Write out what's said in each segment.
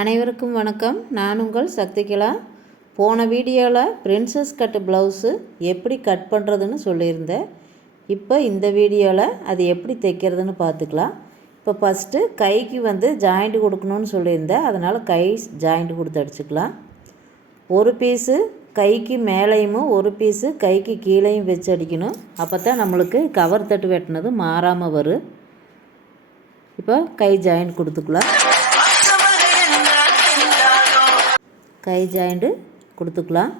அனைவருக்கும் வணக்கம். நான் உங்கள் சக்திகலா. போன வீடியோவில் பிரின்சஸ் கட் ப்ளவுஸு எப்படி கட் பண்ணுறதுன்னு சொல்லியிருந்தேன். இப்போ இந்த வீடியோவில் அது எப்படி தைக்கிறதுன்னு பார்த்துக்கலாம். இப்போ ஃபஸ்ட்டு கைக்கு வந்து ஜாயிண்ட் கொடுக்கணும்னு சொல்லியிருந்தேன். அதனால் கை ஜாயிண்ட் கொடுத்து அடிச்சுக்கலாம். ஒரு பீஸு கைக்கு மேலேயும் ஒரு பீஸு கைக்கு கீழேயும் வச்சு அடிக்கணும். அப்போ தான் நம்மளுக்கு கவர் தட்டு வெட்டினது மாறாமல் வரும். இப்போ கை ஜாயின் கொடுத்துக்கலாம். கை ஜாயிண்ட்டு கொடுத்துக்கலாம்.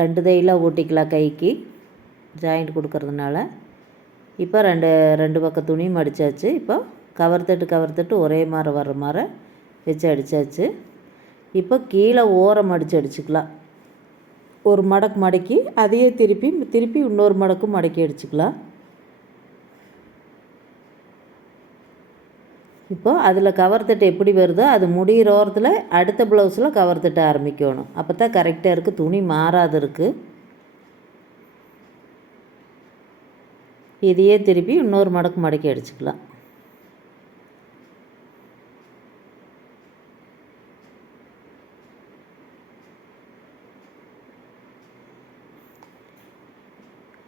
ரெண்டு தையில் ஓட்டிக்கலாம் கைக்கு. ஜாயிண்ட் கொடுக்கறதுனால. இப்போ ரெண்டு ரெண்டு பக்கம் துணியும் அடித்தாச்சு இப்போ கவர் தட்டு கவர் தட்டு ஒரே மாதிரி வர்ற மாதிரி வச்சு அடித்தாச்சு இப்போ கீழே ஓரம் அடித்து அடிச்சுக்கலாம். ஒரு மடக்கு மடக்கி அதையே திருப்பி திருப்பி இன்னொரு மடக்கும் மடக்கி அடிச்சுக்கலாம். இப்போது அதில் கவர் தட்டு எப்படி வருதோ அது முடிகிற ஓரத்தில் அடுத்த ப்ளவுஸில் கவர் தட்ட ஆரம்பிக்கணும். அப்போ தான் கரெக்டாக இருக்குது துணி மாறாது இருக்குது இதையே திருப்பி இன்னொரு மடக்கு மடக்கி அடிச்சுக்கலாம்.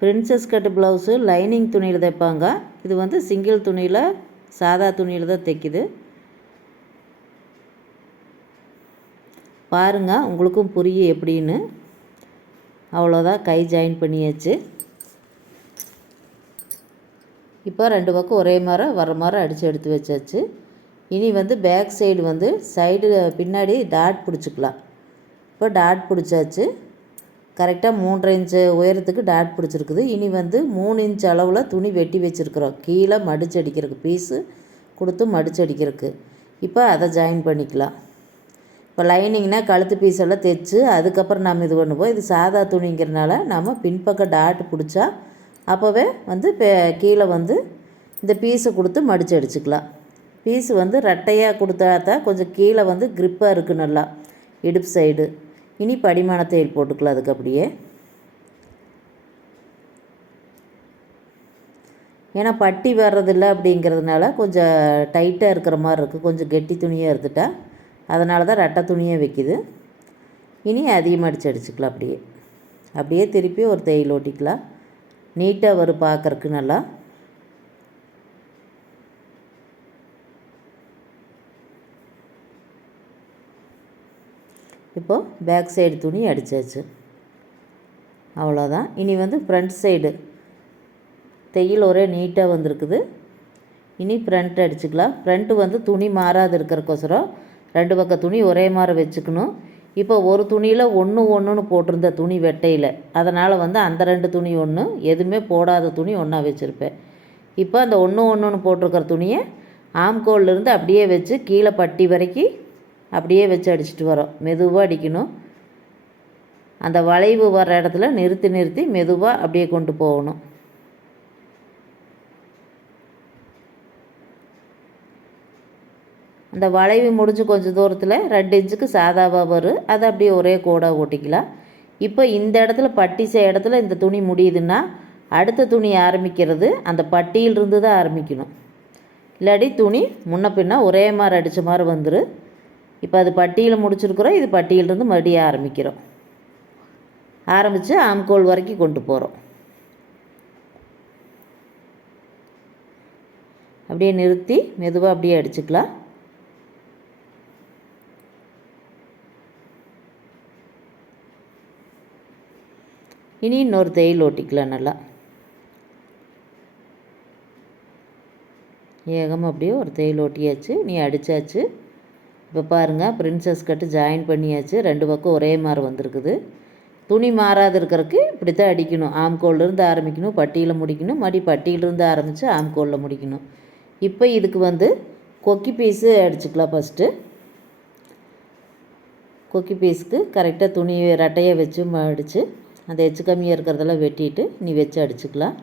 பிரின்சஸ் கட்டு ப்ளவுஸு லைனிங் துணியில் தைப்பாங்க. இது வந்து சிங்கிள் துணியில் சாதா துணியில் தான் தைக்குது. பாருங்கள் உங்களுக்கும் புரியும் எப்படின்னு. அவ்வளோதான் கை ஜாயின் பண்ணியாச்சு. இப்போ ரெண்டு பக்கம் ஒரே மாதிரி வர மாதிரி அடித்து எடுத்து வச்சாச்சு. இனி வந்து பேக் சைடு வந்து சைடு பின்னாடி டாட் பிடிச்சிக்கலாம். இப்போ டாட் பிடிச்சாச்சு. கரெக்டாக மூன்றரை இன்ச்சு உயரத்துக்கு டாட் பிடிச்சிருக்குது. இனி வந்து மூணு இன்ச் அளவில் துணி வெட்டி வச்சுருக்குறோம். கீழே மடிச்சு அடிக்கிறதுக்கு பீஸு கொடுத்து மடிச்சு அடிக்கிறதுக்கு. இப்போ அதை ஜாயின் பண்ணிக்கலாம். இப்போ லைனிங்னா கழுத்து பீஸ் எல்லாம் தைச்சு அதுக்கப்புறம் நம்ம இது பண்ணுவோம். இது சாதா துணிங்கிறனால நம்ம பின்பக்கம் டாட் பிடிச்சா அப்போவே வந்து கீழே வந்து இந்த பீஸை கொடுத்து மடித்து அடிச்சுக்கலாம். பீஸு வந்து ரெட்டையாக கொடுத்தா தான் கொஞ்சம் கீழே வந்து க்ரிப்பாக இருக்குது நல்லா. இடுப்பு சைடு இனி படிமான தையல் போட்டுக்கலாம் அதுக்கு அப்படியே. ஏன்னா பட்டி வர்றதில்ல அப்படிங்கிறதுனால கொஞ்சம் டைட்டாக இருக்கிற மாதிரி இருக்குது கொஞ்சம் கெட்டி துணியாக இருந்துட்டா அதனால தான் ரெட்டை துணியாக வைக்குது. இனி அதிகமாக அடித்து அடிச்சுக்கலாம் அப்படியே. அப்படியே திருப்பி ஒரு தையல் ஓட்டிக்கலாம் நீட்டாக வரும் பார்க்குறக்கு நல்லா. இப்போது பேக் சைடு துணி அடித்தாச்சு அவ்வளோதான் இனி வந்து ஃப்ரண்ட் சைடு தையல் ஒரே நீட்டாக வந்திருக்குது. இனி ஃப்ரண்ட் அடிச்சுக்கலாம். ஃப்ரண்ட்டு வந்து துணி மாறாது இருக்கிறக்கோசரம் ரெண்டு பக்கம் துணி ஒரே மாதிரி வச்சுக்கணும். இப்போ ஒரு துணியில் ஒன்று ஒன்றுன்னு போட்டிருந்த துணி வெட்டையில் அதனால் வந்து அந்த ரெண்டு துணி ஒன்று எதுவுமே போடாத துணி ஒன்றா வச்சுருப்பேன். இப்போ அந்த ஒன்று ஒன்றுன்னு போட்டிருக்கிற துணியை ஆம்கோல்லேருந்து அப்படியே வச்சு கீழே பட்டி வரைக்கும் அப்படியே வச்சு அடிச்சுட்டு வரோம். மெதுவாக அடிக்கணும். அந்த வளைவு வர்ற இடத்துல நிறுத்தி நிறுத்தி மெதுவாக அப்படியே கொண்டு போகணும். அந்த வளைவு முடிஞ்சு கொஞ்சம் தூரத்தில் ரெண்டு இன்ச்சுக்கு சாதாவாக வரும். அதை அப்படியே ஒரே கோடாக ஓட்டிக்கலாம். இப்போ இந்த இடத்துல பட்டி செய்ய இடத்துல இந்த துணி முடியுதுன்னா அடுத்த துணி ஆரம்பிக்கிறது அந்த பட்டியிலிருந்து தான் ஆரம்பிக்கணும். இல்லாடி துணி முன்ன பின்னா ஒரே மாதிரி அடித்த மாதிரி வந்துடும் இப்போ அது பட்டியில் முடிச்சிருக்கிறோம். இது பட்டியிலிருந்து மறுபடியும் ஆரம்பிக்கிறோம். ஆரம்பித்து ஆம்கோல் வரைக்கும் கொண்டு போகிறோம் அப்படியே நிறுத்தி மெதுவாக அப்படியே அடிச்சுக்கலாம். இனி இன்னொரு தையல் ஓட்டிக்கலாம் நல்லா. ஏகம் அப்படியே ஒரு தையல் ஓட்டியாச்சு. நீ அடித்தாச்சு இப்போ பாருங்கள் பிரின்சஸ் கட்டு ஜாயின் பண்ணியாச்சு. ரெண்டு பக்கம் ஒரே மாதிரி வந்திருக்குது. துணி மாறாது இருக்கிறதுக்கு இப்படி தான் அடிக்கணும் ஆம்கோல்லேருந்து ஆரம்பிக்கணும் பட்டியில் முடிக்கணும். மடி பட்டியிலிருந்து ஆரம்பித்து ஆம்கோலில் முடிக்கணும். இப்போ இதுக்கு வந்து கொக்கி பீஸு அடிச்சுக்கலாம் ஃபஸ்ட்டு கொக்கி பீஸுக்கு கரெக்டாக துணி ரெட்டையை வச்சு அடித்து அந்த எச்சு கம்மியாக இருக்கிறதெல்லாம் வெட்டிட்டு நீ வச்சு அடிச்சுக்கலாம்.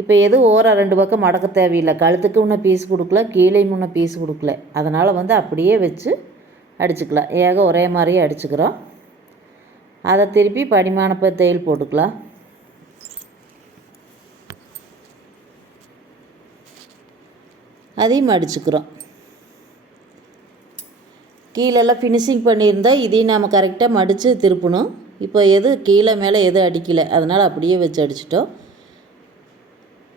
இப்போ எதுவும் ஓர ரெண்டு பக்கம் மடக்க தேவையில்லை. கழுத்துக்கு முன்ன பீஸ் கொடுக்கல கீழே முன்ன பீஸ் கொடுக்கல. அதனால் வந்து அப்படியே வச்சு அடிச்சுக்கலாம். ஏக ஒரே மாதிரியே அடிச்சுக்கிறோம். அதை திருப்பி படிமானப்ப தையல் போட்டுக்கலாம். அதையும் அடிச்சுக்கிறோம். கீழெல்லாம் ஃபினிஷிங் பண்ணியிருந்தால் இதையும் நாம் கரெக்டாக மடித்து திருப்பணும். இப்போ எது கீழே மேலே எது அடிக்கலை. அதனால் அப்படியே வச்சு அடிச்சிட்டோம்.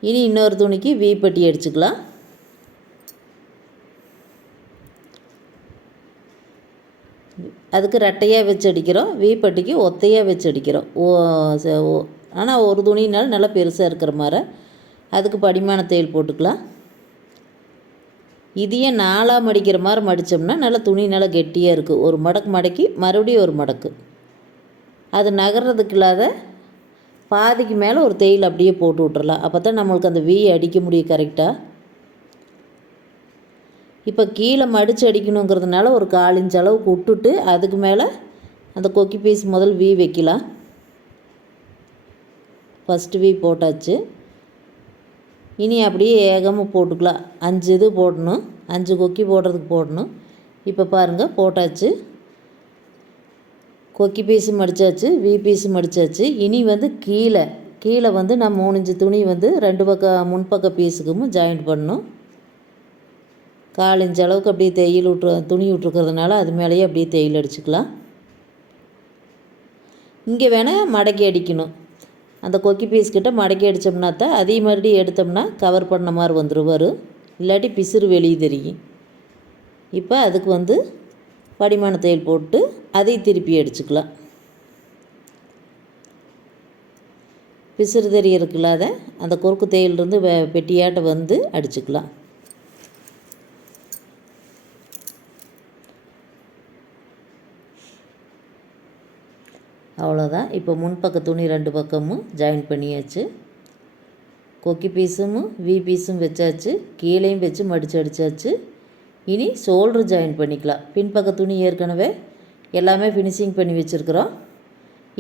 இனி இன்னொரு துணிக்கு வி பட்டி அடிச்சுக்கலாம் அதுக்கு ரெட்டையாக வச்சு அடிக்கிறோம். வி பட்டிக்கு ஒத்தையாக வச்சு அடிக்கிறோம். ஓ ஆனால் ஒரு துணினாலும் நல்லா பெருசாக இருக்கிற மாதிரி. அதுக்கு படிமான தையல் போட்டுக்கலாம். இதையே நாலாக மடிக்கிற மாதிரி மடித்தோம்னா நல்லா துணி நல்லா கெட்டியாக இருக்குது ஒரு மடக்கு மடக்கி மறுபடியும் ஒரு மடக்கு. அது நகர்றதுக்கு இல்லாத பாதிக்கு மேலே ஒரு தையல் அப்படியே போட்டு விட்றலாம் அப்போ தான் நம்மளுக்கு அந்த வீ அடிக்க முடியும் கரெக்டாக இப்போ கீழே மடித்து அடிக்கணுங்கிறதுனால ஒரு கால் இன்ச் அளவுக்கு விட்டுட்டு அதுக்கு மேலே அந்த கொக்கி பீஸ் முதல் வீ வைக்கலாம். ஃபஸ்ட்டு வீ போட்டாச்சு. இனி அப்படியே ஏகமாக போட்டுக்கலாம். அஞ்சு இது போடணும். அஞ்சு கொக்கி போடுறதுக்கு போடணும். இப்போ பாருங்கள் போட்டாச்சு. கொக்கி பீஸு மடித்தாச்சு வி பீஸு மடித்தாச்சு இனி வந்து கீழே கீழே வந்து நான் மூணு இன்ச்சு துணி வந்து ரெண்டு பக்கம் முன்பக்க பீஸுக்கும் ஜாயிண்ட் பண்ணணும். கால் இன்ச்சு அளவுக்கு அப்படியே தையல் விட்ரு துணி விட்ருக்கிறதுனால அது மேலேயே அப்படியே தையல் அடிச்சுக்கலாம். இங்கே வேணால் மடக்கி அடிக்கணும். அந்த கொக்கி பீஸ்கிட்ட மடக்கி அடித்தோம்னா தான் அதே மறுபடியும் எடுத்தோம்னா கவர் பண்ண மாதிரி வந்துடும் வரும். இல்லாட்டி பிசுறு வெளியே தெரியும். இப்போ அதுக்கு வந்து வடிமான தையல் போட்டு அதையும் திருப்பி அடிச்சுக்கலாம் பிசுறு தெரியறதுக்கு இல்லாத அந்த குறுக்கு தையலிருந்து பெட்டியாட்ட வந்து அடிச்சுக்கலாம். அவ்வளோதான் இப்போ முன்பக்க துணி ரெண்டு பக்கமும் ஜாயின் பண்ணியாச்சு. கொக்கி பீஸும் வி பீஸும் வச்சாச்சு. கீழேயும் வச்சு மடித்து அடித்தாச்சு இனி ஷோல்ட்ரு ஜாயின் பண்ணிக்கலாம். பின்பக்க துணி ஏற்கனவே எல்லாமே ஃபினிஷிங் பண்ணி வச்சுருக்குறோம்.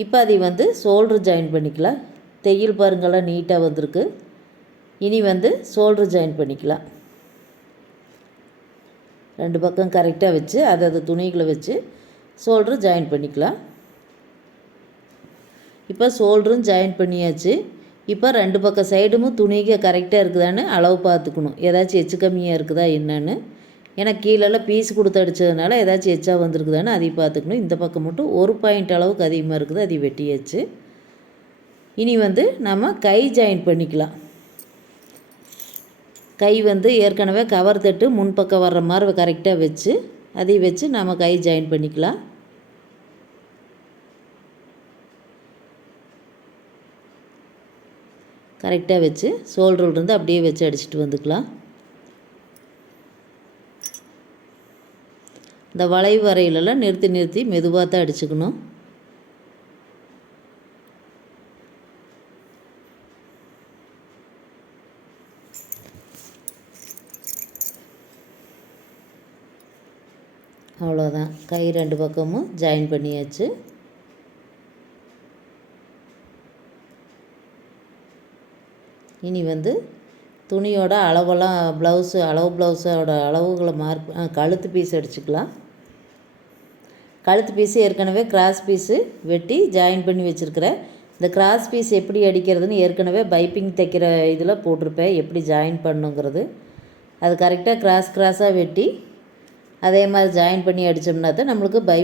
இப்போ அதை வந்து ஷோல்ட்ரு ஜாயின் பண்ணிக்கலாம். தையல் பாருங்கள்லாம் நீட்டாக வந்திருக்கு. இனி வந்து ஷோல்ட்ரு ஜாயின் பண்ணிக்கலாம். ரெண்டு பக்கம் கரெக்டாக வச்சு அதை அது துணிகளை வச்சு ஷோல்ட்ரு ஜாயின் பண்ணிக்கலாம். இப்போ ஷோல்டரும் ஜாயின் பண்ணியாச்சு. இப்போ ரெண்டு பக்கம் சைடும் துணிக கரெக்டாக இருக்குதான்னு அளவு பார்த்துக்கணும். ஏதாச்சும் எச்சு கம்மியாக இருக்குதா என்னன்னு. ஏன்னா கீழெல்லாம் பீஸ் கொடுத்து அடித்ததுனால ஏதாச்சும் எச்சா வந்திருக்குதான்னு அதையும் பார்த்துக்கணும். இந்த பக்கம் மட்டும் ஒரு பாயிண்ட் அளவுக்கு அதிகமாக இருக்குது அதை வெட்டியாச்சு. இனி வந்து நம்ம கை ஜாயின் பண்ணிக்கலாம். கை வந்து ஏற்கனவே கவர் தட்டு முன்பக்கம் வர்ற மாதிரி கரெக்டாக வச்சு அதையும் வச்சு நம்ம கை ஜாயின் பண்ணிக்கலாம். கரெக்டாக வச்சு ஷோல்டர்லேருந்து அப்படியே வச்சு அடிச்சுட்டு வந்துக்கலாம். இந்த வளைவு வரையிலெல்லாம் நிறுத்தி நிறுத்தி மெதுவாக தான் அடிச்சுக்கணும். அவ்வளோதான். கை ரெண்டு பக்கமும் ஜாயின் பண்ணியாச்சு. இனி வந்து துணியோட அளவெல்லாம் ப்ளவுஸு அளவு ப்ளவுஸோட அளவுகளை மார்க் கழுத்து பீஸ் அடிச்சுக்கலாம். கழுத்து பீஸு ஏற்கனவே கிராஸ் பீஸு வெட்டி ஜாயின் பண்ணி வச்சுருக்கிறேன். இந்த கிராஸ் பீஸ் எப்படி அடிக்கிறதுன்னு ஏற்கனவே பைப்பிங் தைக்கிற இதில் போட்டிருப்பேன் எப்படி ஜாயின் பண்ணுங்கிறது. அது கரெக்டாக கிராஸ் கிராஸாக வெட்டி அதே மாதிரி ஜாயின் பண்ணி அடித்தோம்னா தான் நம்மளுக்கு பை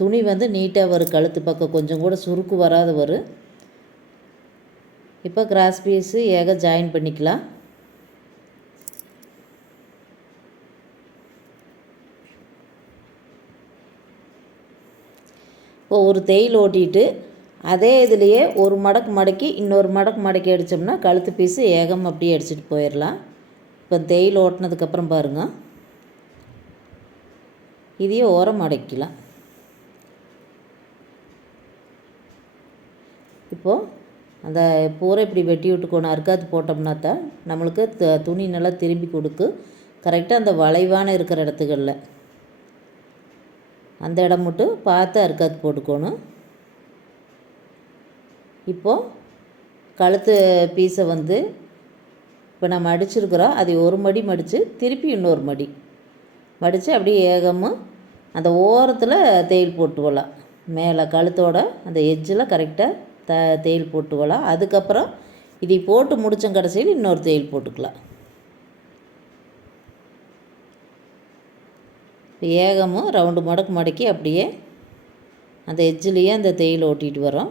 துணி வந்து நீட்டாக வரும். கழுத்து பக்கம் கொஞ்சம் கூட சுருக்கு வராது வரும். இப்போ கிராஸ் பீஸு ஏக ஜாயின் பண்ணிக்கலாம் இப்போ ஒரு தேயில் ஓட்டிட்டு அதே இதுலேயே ஒரு மடக்கு மடக்கி இன்னொரு மடக்கு மடக்கி அடித்தோம்னா கழுத்து பீஸு ஏகம் அப்படியே அடிச்சுட்டு போயிடலாம் இப்போ தேயில் ஓட்டினதுக்கப்புறம் பாருங்கள் இதையே ஓரம் மடக்கலாம் இப்போது அந்த பூரை இப்படி வெட்டி விட்டுக்கணும் அறுக்காத்து போட்டோம்னா தான் நம்மளுக்கு த துணி நல்லா திரும்பி கொடுக்கு. கரெக்டாக அந்த வளைவான இருக்கிற இடத்துகளில். அந்த இடம் மட்டும் பார்த்து அறுக்காது போட்டுக்கணும். இப்போது கழுத்து பீஸை வந்து இப்போ நம்ம மடிச்சிருக்கிறோம் அதை ஒரு மடி மடித்து திருப்பி இன்னொரு மடி. மடித்து அப்படியே ஏகமாக அந்த ஓரத்தில் தேயில் போட்டுக்கலாம் மேலே கழுத்தோட அந்த எஜ்ஜில் கரெக்டாக த தேயில் போட்டுக்கலாம் அதுக்கப்புறம் இதை போட்டு முடித்த கடைசியில் இன்னொரு தேயில் போட்டுக்கலாம். ஏகமும் ரவுண்டு மடக்கு மடக்கி அப்படியே அந்த எஜ்ஜிலேயே அந்த தேயில் ஓட்டிகிட்டு வரோம்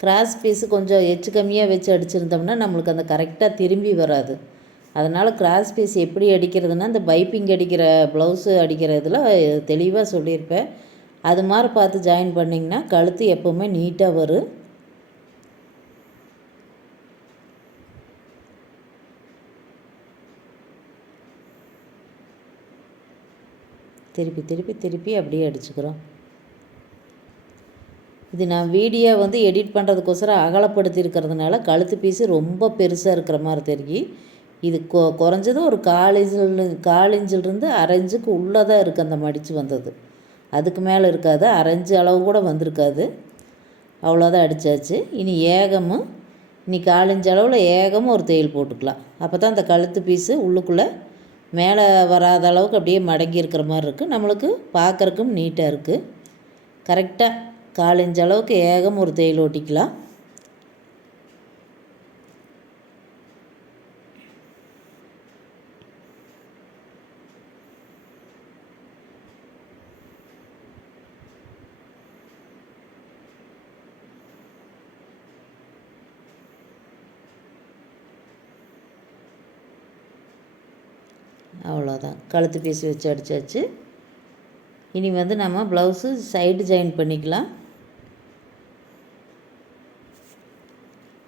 கிராஸ் பீஸு கொஞ்சம் எச்சு கம்மியாக வச்சு அடிச்சிருந்தோம்னா நம்மளுக்கு அந்த கரெக்டாக திரும்பி வராது. அதனால் கிராஸ் பீஸ் எப்படி அடிக்கிறதுனா இந்த பைப்பிங் அடிக்கிற ப்ளவுஸு அடிக்கிறதுல தெளிவாக சொல்லியிருப்பேன். அது மாதிரி பார்த்து ஜாயின் பண்ணிங்கன்னா கழுத்து எப்போவுமே நீட்டாக வரும். திருப்பி திருப்பி திருப்பி அப்படியே அடிச்சுக்கிறோம். இது நான் வீடியோ வந்து எடிட் பண்ணுறதுக்கோசரம் அகலப்படுத்தி இருக்கிறதுனால கழுத்து பீஸு ரொம்ப பெருசாக இருக்கிற மாதிரி தெரியும் இது கொ குறைஞ்சது ஒரு காலேஜில் காலேஜிலிருந்து அரைஞ்சுக்கு உள்ளே தான் இருக்குது அந்த மடித்து வந்தது. அதுக்கு மேலே இருக்காது அரைஞ்சு அளவு கூட வந்திருக்காது. அவ்வளோதான் அடித்தாச்சு இனி ஏகமும் இனி கால் அளவில் ஏகமும் ஒரு தையல் போட்டுக்கலாம். அப்போ தான் அந்த கழுத்து பீஸு உள்ளுக்குள்ளே மேலே வராத அளவுக்கு அப்படியே மடங்கி இருக்கிற மாதிரி இருக்குது நம்மளுக்கு பார்க்குறக்கும் நீட்டாக இருக்குது கரெக்டாக கால் அளவுக்கு ஏகம் ஒரு தையல் ஓட்டிக்கலாம். அவ்வளோதான் கழுத்து பீஸ் வச்சு அடித்தாச்சு இனி வந்து நம்ம ப்ளவுஸு சைடு ஜாயின் பண்ணிக்கலாம்.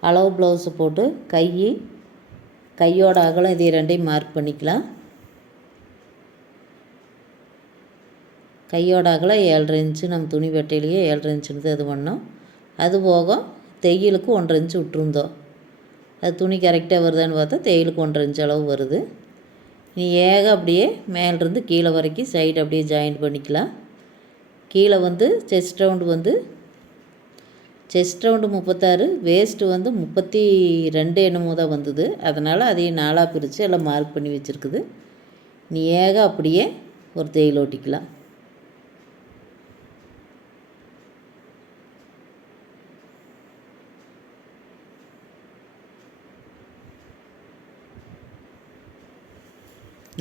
அளவு ப்ளவுஸு போட்டு கை கையோட அகலம் இது ரெண்டையும் மார்க் பண்ணிக்கலாம். கையோட அகலம் ஏழரை இன்ச்சு நம்ம துணி வெட்டையிலேயே ஏழரை இன்ச்சுன்னு இது பண்ணோம் அது போக தையலுக்கு ஒன்றரை இன்ச்சு விட்டுருந்தோம். அது துணி கரெக்டாக வருதான்னு பார்த்தா தையலுக்கு ஒன்றரை இன்ச்சு அளவு வருது. நீ ஏக அப்படியே மேலேருந்து கீழே வரைக்கும் சைடு அப்படியே ஜாயின் பண்ணிக்கலாம். கீழே வந்து செஸ்ட் ரவுண்டு வந்து செஸ்ட் ரவுண்டு முப்பத்தாறு வேஸ்ட்டு வந்து முப்பத்தி ரெண்டு என்னமோ தான் வந்தது. அதனால் அதையும் நாலாக பிரித்து எல்லாம் மார்க் பண்ணி வச்சுருக்குது. நீ ஏக அப்படியே ஒரு தேயில் ஓட்டிக்கலாம்.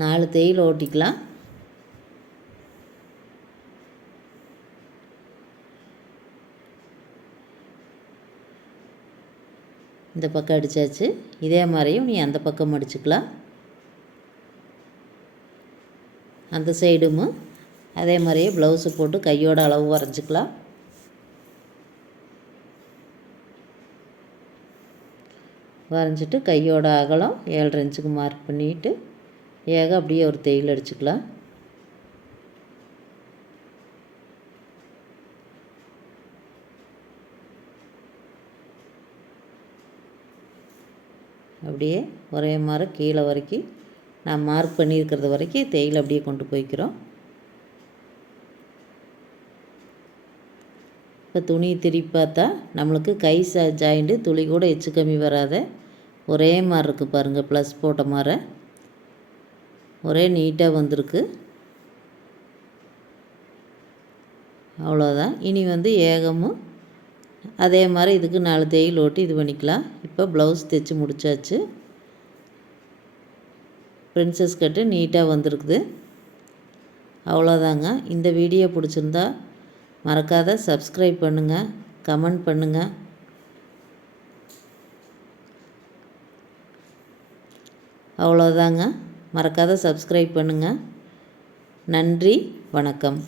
நாலு தேயில் ஓட்டிக்கலாம். இந்த பக்கம் அடித்தாச்சு இதே மாதிரியும் நீ அந்த பக்கம் அடிச்சுக்கலாம். அந்த சைடும். அதே மாதிரியே ப்ளவுஸு போட்டு கையோட அளவு வரைஞ்சிக்கலாம். வரைஞ்சிட்டு கையோட அகலம் ஏழரை இன்ச்சுக்கு மார்க் பண்ணிவிட்டு ஏக அப்படியே ஒரு தையல் அடிச்சுக்கலாம். அப்படியே ஒரே மாதிரி கீழே வரைக்கும் நான் மார்க் பண்ணியிருக்கிறது வரைக்கும் தேயில் அப்படியே கொண்டு போய்க்கிறோம். இப்போ துணி திருப்பி பார்த்தா நம்மளுக்கு கை ச ஜாயிண்ட்டு துளி கூட எச்சு கம்மி வராத ஒரே மாதிரி இருக்குது பாருங்கள் ப்ளஸ் போட்ட மாதிரி. ஒரே நீட்டாக வந்திருக்கு. அவ்வளோதான் இனி வந்து ஏகமும். அதே மாதிரி இதுக்கு நாலு தையல் ஓட்டி இது பண்ணிக்கலாம். இப்போ ப்ளவுஸ் தைச்சி முடித்தாச்சு ப்ரின்சஸ் கட்டு நீட்டாக வந்திருக்குது. அவ்வளோதாங்க இந்த வீடியோ பிடிச்சிருந்தா மறக்காத சப்ஸ்கிரைப் பண்ணுங்கள் கமெண்ட் பண்ணுங்கள் அவ்வளோதாங்க மறக்காத சப்ஸ்கிரைப் பண்ணுங்கள் நன்றி வணக்கம்.